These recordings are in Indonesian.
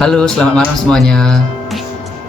Halo, selamat malam semuanya.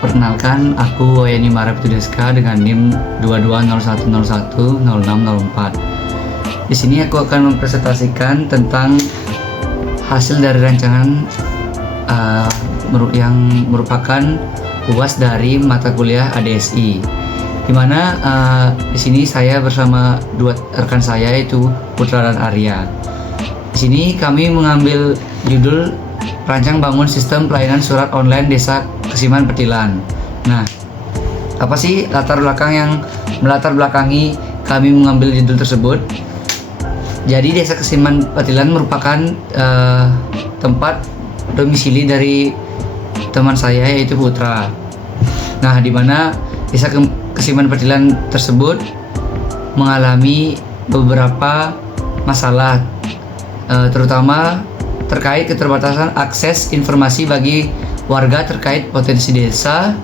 Perkenalkan, aku Wayani Maraptudeska dengan NIM 2201010604. Di sini aku akan mempresentasikan tentang hasil dari rancangan yang merupakan UAS dari mata kuliah ADSI. Di mana di sini saya bersama dua rekan saya, yaitu Putra dan Arya. Di sini kami mengambil judul Rancang Bangun Sistem Pelayanan Surat Online Desa Kesiman Petilan. Nah, apa sih latar belakang yang melatar belakangi kami mengambil judul tersebut? Jadi Desa Kesiman Petilan merupakan tempat domisili dari teman saya, yaitu Putra. Nah, di mana Desa Kesiman Petilan tersebut mengalami beberapa masalah, terutama terkait keterbatasan akses informasi bagi warga terkait potensi desa,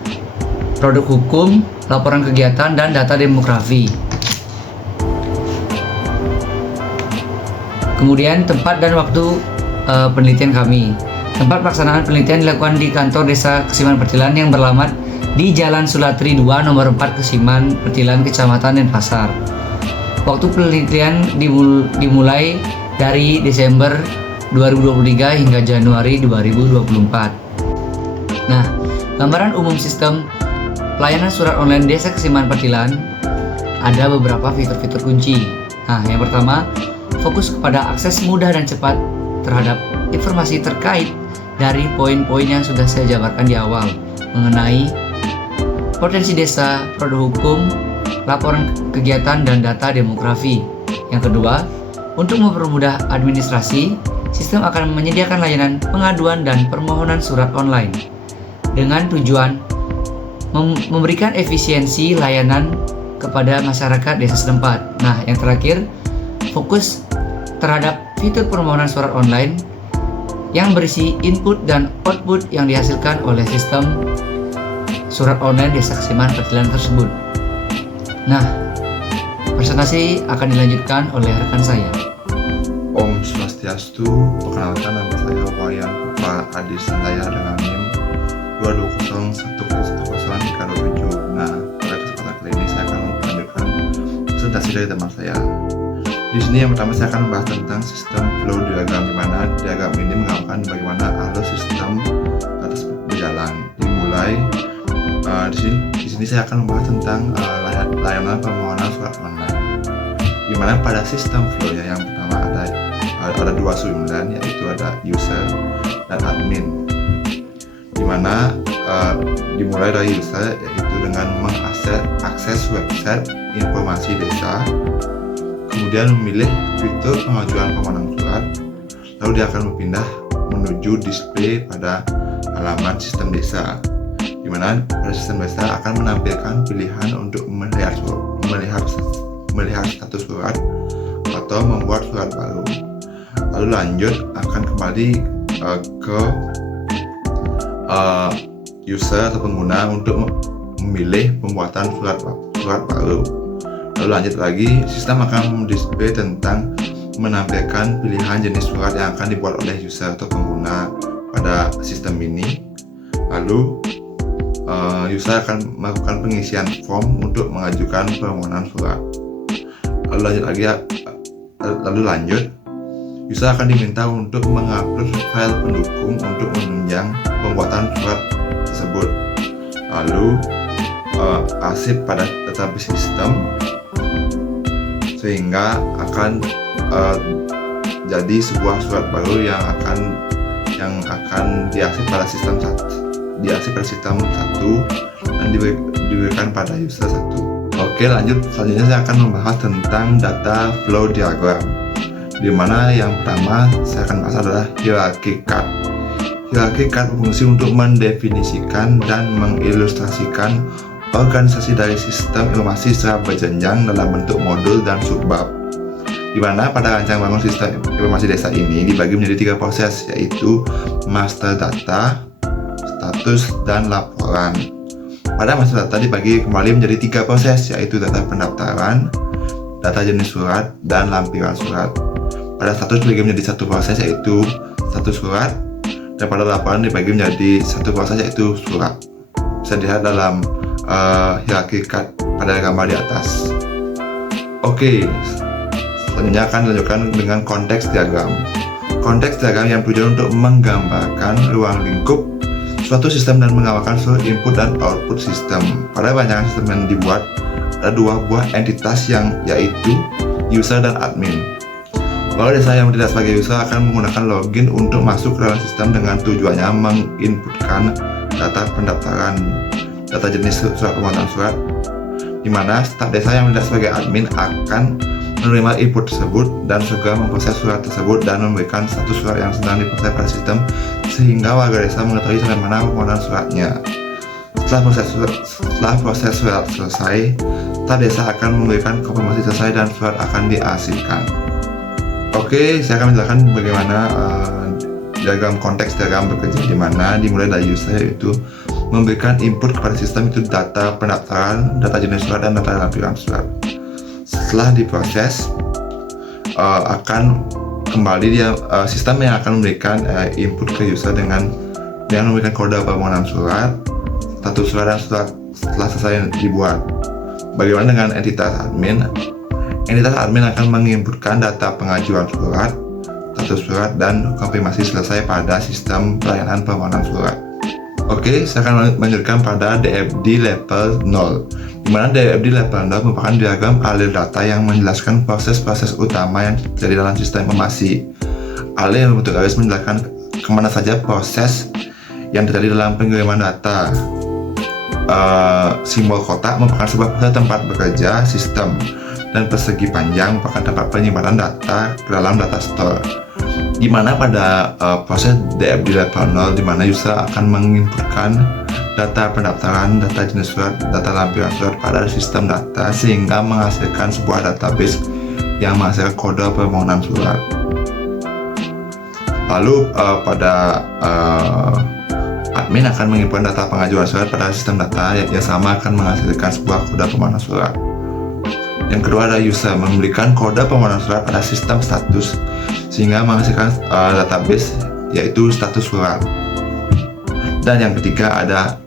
produk hukum, laporan kegiatan, dan data demografi. Kemudian tempat dan waktu penelitian kami. Tempat pelaksanaan penelitian dilakukan di kantor Desa Kesiman Petilan yang beralamat di Jalan Sulatri 2 nomor 4 Kesiman Petilan, Kecamatan Denpasar. Waktu penelitian dimulai dari Desember 2023 hingga Januari 2024. Nah, gambaran umum sistem pelayanan surat online Desa Kesiman Petilan ada beberapa fitur-fitur kunci. Nah, yang pertama, fokus kepada akses mudah dan cepat terhadap informasi terkait dari poin-poin yang sudah saya jabarkan di awal mengenai potensi desa, produk hukum, laporan kegiatan, dan data demografi. Yang kedua, untuk mempermudah administrasi, sistem akan menyediakan layanan pengaduan dan permohonan surat online dengan tujuan memberikan efisiensi layanan kepada masyarakat desa setempat. Nah, yang terakhir, fokus terhadap fitur permohonan surat online yang berisi input dan output yang dihasilkan oleh sistem surat online Desa Kesiman Petilan tersebut. Nah, presentasi akan dilanjutkan oleh rekan saya. Om Swastiastu, perkenalkan nama saya Wayan Putra Adi Sandaya dengan NIM 22011037. Nah, pada kesempatan kali ini saya akan melanjutkan presentasi dari teman saya. Di sini yang pertama saya akan membahas tentang sistem flow diagram, di mana diagram ini menggambarkan bagaimana alur sistem tersebut berjalan. Dimulai di sini saya akan membahas tentang layanan permohonan surat online. Di mana pada sistem flow yang pertama ada dua sumber, yaitu ada user dan admin. Dimana dimulai dari user, yaitu dengan mengakses website informasi desa, kemudian memilih fitur pengajuan permohonan surat, lalu dia akan berpindah menuju display pada halaman sistem desa, dimana pada sistem desa akan menampilkan pilihan untuk melihat status surat atau membuat surat baru. Lalu lanjut akan kembali ke user atau pengguna untuk memilih pembuatan surat baru. Lalu lanjut lagi, sistem akan mendisplay tentang menampilkan pilihan jenis surat yang akan dibuat oleh user atau pengguna pada sistem ini. Lalu user akan melakukan pengisian form untuk mengajukan permohonan surat. Lalu lanjut, user akan diminta untuk mengupload file pendukung untuk menunjang pembuatan surat tersebut. Lalu arsip pada database sistem, sehingga akan jadi sebuah surat baru yang akan diarsip pada sistem satu dan diberikan pada user satu. Oke, lanjut. Selanjutnya saya akan membahas tentang data flow diagram, di mana yang pertama saya akan bahas adalah hierarchy chart. Hierarchy chart berfungsi untuk mendefinisikan dan mengilustrasikan organisasi dari sistem informasi secara berjenjang dalam bentuk modul dan subbab. Di mana pada rancang bangun sistem informasi desa ini dibagi menjadi 3 proses, yaitu master data, status, dan laporan. Pada master data dibagi kembali menjadi 3 proses, yaitu data pendaftaran, data jenis surat, dan lampiran surat. Pada status dibagi menjadi 1 proses, yaitu status surat, dan pada laporan dibagi menjadi satu proses yaitu surat. Bisa dilihat dalam hierarki pada gambar di atas. Oke, selanjutnya akan dilanjutkan dengan konteks diagram. Konteks diagram yang tujuan untuk menggambarkan ruang lingkup suatu sistem dan mengamalkan seluruh input dan output sistem. Pada rancangan sistem yang dibuat ada dua buah entitas yang yaitu user dan admin. Kalau desa yang tidak sebagai user akan menggunakan login untuk masuk ke dalam sistem dengan tujuannya menginputkan data pendaftaran, data jenis surat permohonan surat, di mana staf desa yang tidak sebagai admin akan menerima input tersebut dan juga memproses surat tersebut dan memberikan status surat yang sedang diproses pada sistem sehingga warga desa mengetahui sampai mana permohonan suratnya. Setelah proses surat selesai, staf desa akan memberikan konfirmasi selesai dan surat akan diarsipkan. Oke, saya akan menjelaskan bagaimana diagram konteks diagram bekerja, di mana dimulai dari user yaitu memberikan input kepada sistem itu data pendaftaran, data jenis surat dan data lampiran surat. Setelah diproses akan kembali sistem yang akan memberikan input ke user dengan memberikan kode permohonan surat, status surat dan surat setelah selesai dibuat. Bagaimana dengan entitas admin? Entitas admin akan menginputkan data pengajuan surat, status surat dan konfirmasi selesai pada sistem pelayanan permohonan surat. Oke, saya akan melanjutkan pada DFD level 0, di mana DFD level 0 merupakan diagram alir data yang menjelaskan proses-proses utama yang terjadi dalam sistem informasi. Alir yang berbentuk garis menjelaskan kemana saja proses yang terjadi dalam pengiriman data. Simbol kotak merupakan sebuah proses tempat bekerja sistem, dan persegi panjang merupakan tempat penyimpanan data ke dalam data store. Di mana pada proses DFD level 0, di mana user akan menginputkan data pendaftaran, data jenis surat, data lampiran surat pada sistem data sehingga menghasilkan sebuah database yang menghasilkan kode permohonan surat. Lalu pada admin akan menginputkan data pengajuan surat pada sistem data yang sama akan menghasilkan sebuah kode permohonan surat. Yang kedua ada user memberikan kode permohonan surat pada sistem status sehingga menghasilkan database yaitu status surat. Dan yang ketiga ada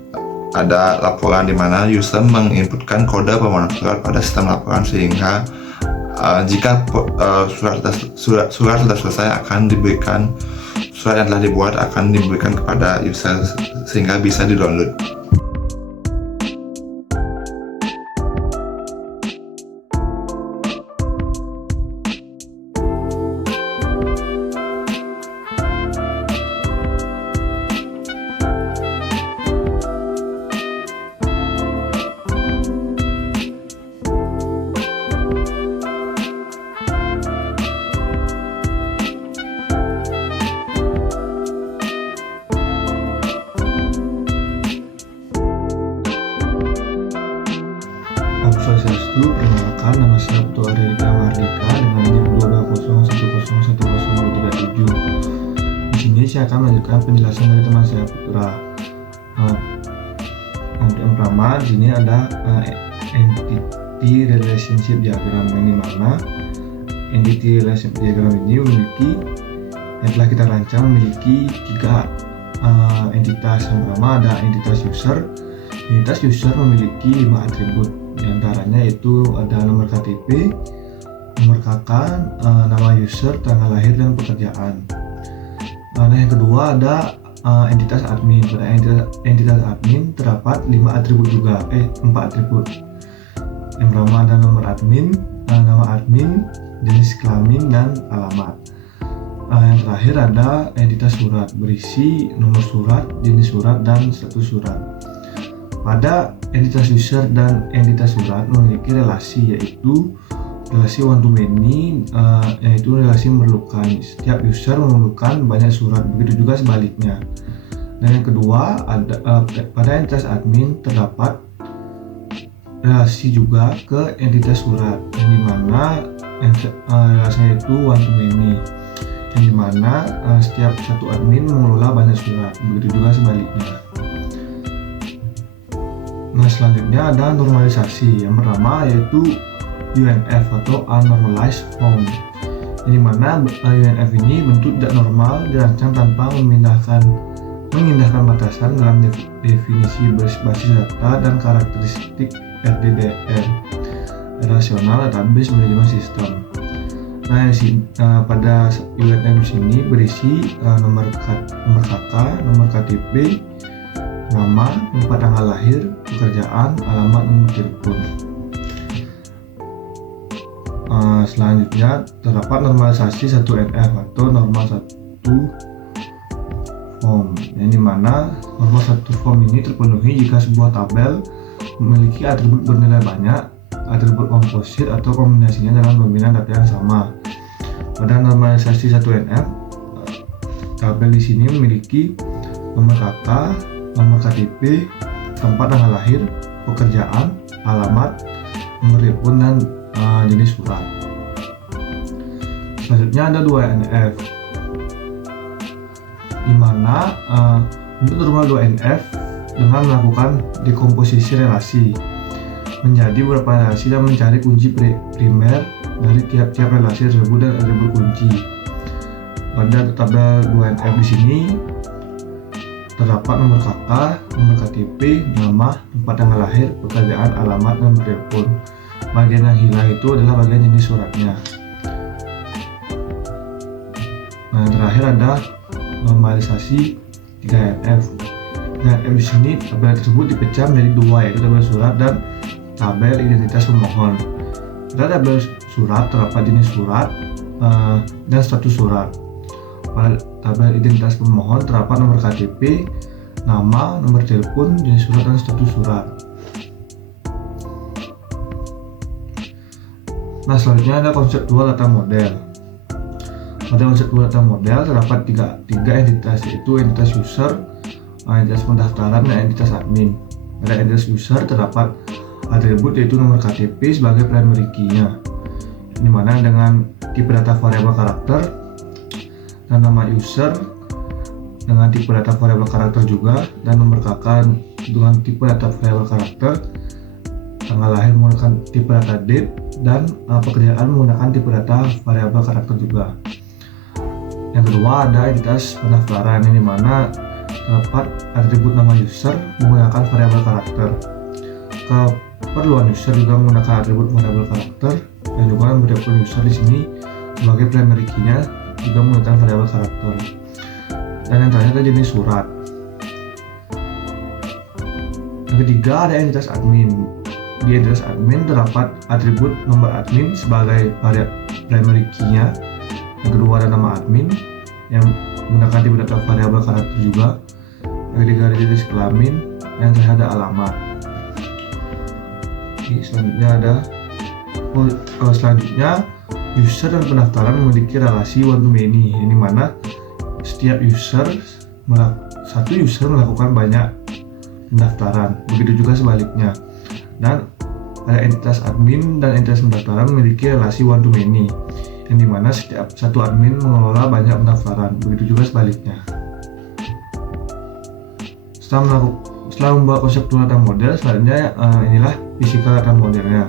laporan di mana user menginputkan kode permohonan surat pada sistem laporan sehingga jika surat sudah selesai akan diberikan surat yang telah dibuat akan diberikan kepada user sehingga bisa di-download. Swastiastu, perkenalkan nama saya Putu Aryadika Mardika dengan NIM 22010102037. Di sini saya akan melanjutkan penjelasan dari teman saya Putra. Untuk yang pertama, di sini ada entity relationship diagram, yang dimana entity relationship diagram ini yang telah kita rancang memiliki tiga entitas. Yang pertama ada entitas user. Entitas user memiliki 5 atribut. Di antaranya itu ada nomor KTP, nomor KK, nama user, tanggal lahir, dan pekerjaan. Nah, yang kedua ada entitas admin. Pada entitas admin terdapat 4 atribut. Yang pertama ada nomor admin, nama admin, jenis kelamin, dan alamat. Yang terakhir ada entitas surat, berisi nomor surat, jenis surat, dan status surat. Pada entitas user dan entitas surat memiliki relasi, yaitu relasi one to many, yaitu relasi memerlukan. Setiap user memerlukan banyak surat, begitu juga sebaliknya. Dan yang kedua pada entitas admin terdapat relasi juga ke entitas surat, yang dimana relasinya itu one to many, yang dimana setiap satu admin mengelola banyak surat, begitu juga sebaliknya. Nah, selanjutnya ada normalisasi. Yang pertama yaitu UNF atau Unnormalized Form, Di mana UNF ini bentuk tidak normal dirancang tanpa mengindahkan batasan dalam definisi basis data dan karakteristik RDDR, Relational Database Management System. Nah, pada UNF sini berisi nomor KK, nomor KTP, nama, tempat tanggal lahir, pekerjaan, alamat, nomor telepon. Selanjutnya terdapat normalisasi 1NF atau normal 1 form, yang dimana normal 1 form ini terpenuhi jika sebuah tabel memiliki atribut bernilai banyak, atribut komposit atau kombinasinya dalam pembinaan data yang sama. Pada normalisasi 1NF, tabel di sini memiliki nomor KK, nomor KTP, tempat tanggal lahir, pekerjaan, alamat, nomor telepon, dan jenis surat. Selanjutnya ada 2NF, di mana untuk normal 2NF dengan melakukan dekomposisi relasi menjadi beberapa relasi dan mencari kunci primer dari tiap-tiap relasi tersebut dan atribut kunci. Pada tabel 2NF di sini terdapat nomor KK, nomor KTP, nama, tempat tanggal lahir, pekerjaan, alamat, dan nomor telepon. Bagian yang hilang itu adalah bagian jenis suratnya. Nah, yang terakhir ada normalisasi 3NF. 3NF di sini tabel tersebut dipecah menjadi dua, yaitu tabel surat dan tabel identitas pemohon. Pada tabel surat terdapat jenis surat dan status surat. Pada tabel identitas pemohon terdapat nomor KTP, nama, nomor telepon, jenis surat, dan status surat. Nah, selanjutnya ada konseptual data model. Pada konseptual data model terdapat tiga entitas, yaitu entitas user, entitas pendaftaran, dan entitas admin. Pada entitas user terdapat atribut yaitu nomor KTP sebagai primary key-nya, dimana dengan tipe data variabel karakter, dan nama user dengan tipe data variabel karakter juga, dan nomor KK dengan tipe data variabel karakter, tanggal lahir menggunakan tipe data date, dan pekerjaan menggunakan tipe data variabel karakter juga. Yang kedua ada entitas pendaftaran, yang dimana terdapat atribut nama user menggunakan variabel karakter. Keperluan user juga menggunakan atribut variabel karakter, dan juga nomor telepon user di sini sebagai primary key-nya juga menggunakan variabel karakter. Dan yang terakhir ada jenis surat. Yang ketiga ada entitas admin. Di entitas admin terdapat atribut nomor admin sebagai primary key-nya. Yang kedua ada nama admin yang menggunakan tipe data variabel karakter juga. Yang ketiga ada jenis kelamin. Yang terakhir ada alamat. Selanjutnya ada user dan pendaftaran memiliki relasi one to many, yang dimana setiap satu user melakukan banyak pendaftaran, begitu juga sebaliknya. Dan pada entitas admin dan entitas pendaftaran memiliki relasi one to many, yang dimana setiap satu admin mengelola banyak pendaftaran, begitu juga sebaliknya. Setelah membuat konseptual data model, selanjutnya inilah physical data modelnya.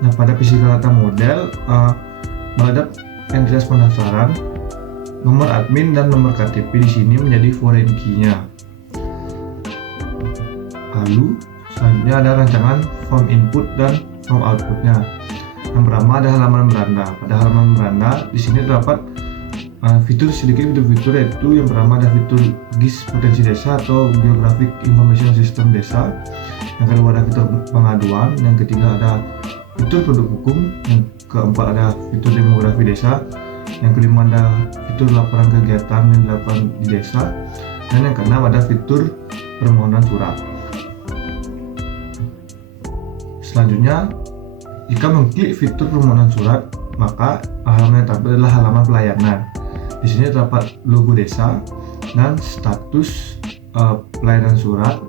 Nah, pada physical data model pada entitas pendaftaran, nomor admin dan nomor KTP di sini menjadi foreign key-nya. Lalu selanjutnya ada rancangan form input dan form output-nya. Yang pertama ada halaman beranda. Pada halaman beranda di sini terdapat fitur-fitur yaitu yang pertama ada fitur GIS potensi desa atau Geographic Information System desa. Yang kedua ada fitur pengaduan. Yang ketiga ada fitur produk hukum. Yang keempat ada fitur demografi desa. Yang kelima ada fitur laporan kegiatan yang dilakukan di desa. Dan yang keenam ada fitur permohonan surat. Selanjutnya, jika mengklik fitur permohonan surat, maka halaman yang tampil adalah halaman pelayanan. Di sini terdapat logo desa dan status pelayanan surat.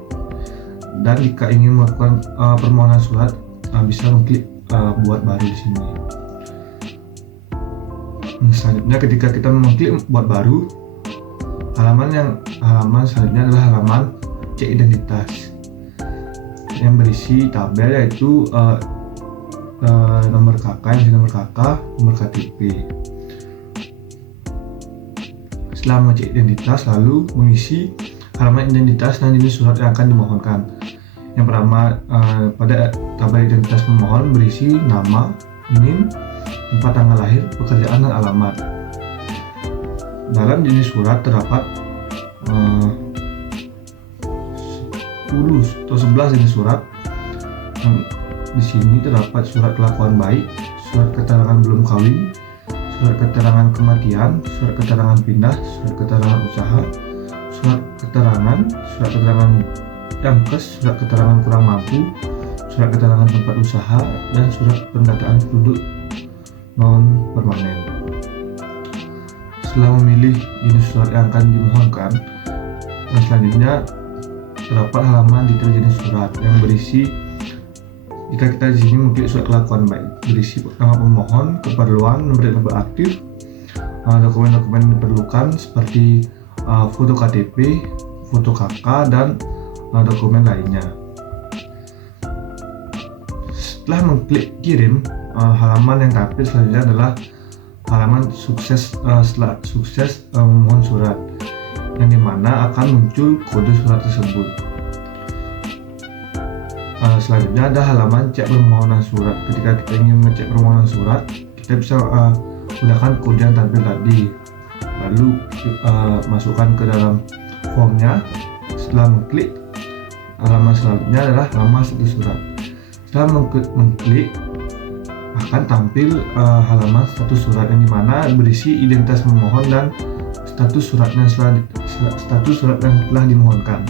Dan jika ingin melakukan permohonan surat, bisa mengklik buat baru di sini. Selanjutnya, ketika kita mengklik buat baru, Halaman selanjutnya adalah halaman cek identitas yang berisi tabel, yaitu nomor KK, nomor KTP. Setelah mengecek identitas, lalu mengisi halaman identitas dan jenis surat yang akan dimohonkan. Yang pertama, pada tabel identitas pemohon berisi nama, NIM, tempat tanggal lahir, pekerjaan, dan alamat. Dalam jenis surat terdapat 10 atau 11 jenis surat. Di sini terdapat surat kelakuan baik, surat keterangan belum kawin, surat keterangan kematian, surat keterangan pindah, surat keterangan usaha, surat keterangan Damkes, surat keterangan kurang mampu, surat keterangan tempat usaha, dan surat pendataan penduduk non permanen. Setelah memilih jenis surat yang akan dimohonkan, selanjutnya terdapat halaman detail jenis surat yang berisi, jika kita di sini mengklik surat kelakuan baik, berisi nama pemohon, keperluan, nomor telepon aktif, dokumen-dokumen yang diperlukan seperti foto KTP, foto KK, dan dokumen lainnya. Setelah mengklik kirim, halaman yang tampil selanjutnya adalah halaman sukses memohon surat, yang dimana akan muncul kode surat tersebut. Selanjutnya ada halaman cek permohonan surat. Ketika kita ingin mengecek permohonan surat, kita bisa gunakan kode yang tampil tadi, lalu masukkan ke dalam formnya. Setelah mengklik, halaman selanjutnya adalah halaman status surat. Setelah mengklik, akan tampil halaman status surat yang dimana berisi identitas pemohon dan status surat yang telah dimohonkan.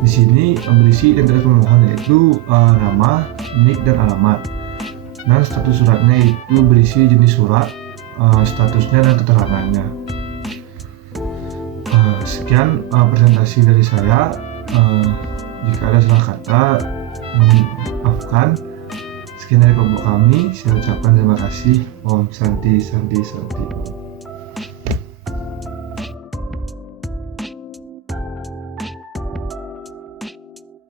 Di sini berisi identitas pemohon, yaitu nama, NIK, dan alamat. Dan status suratnya itu berisi jenis surat, statusnya, dan keterangannya. Sekian presentasi dari saya. Jika ada salah kata, maafkan. Sekian dari kelompok kami. Saya ucapkan terima kasih. Om Santi Santi Santi.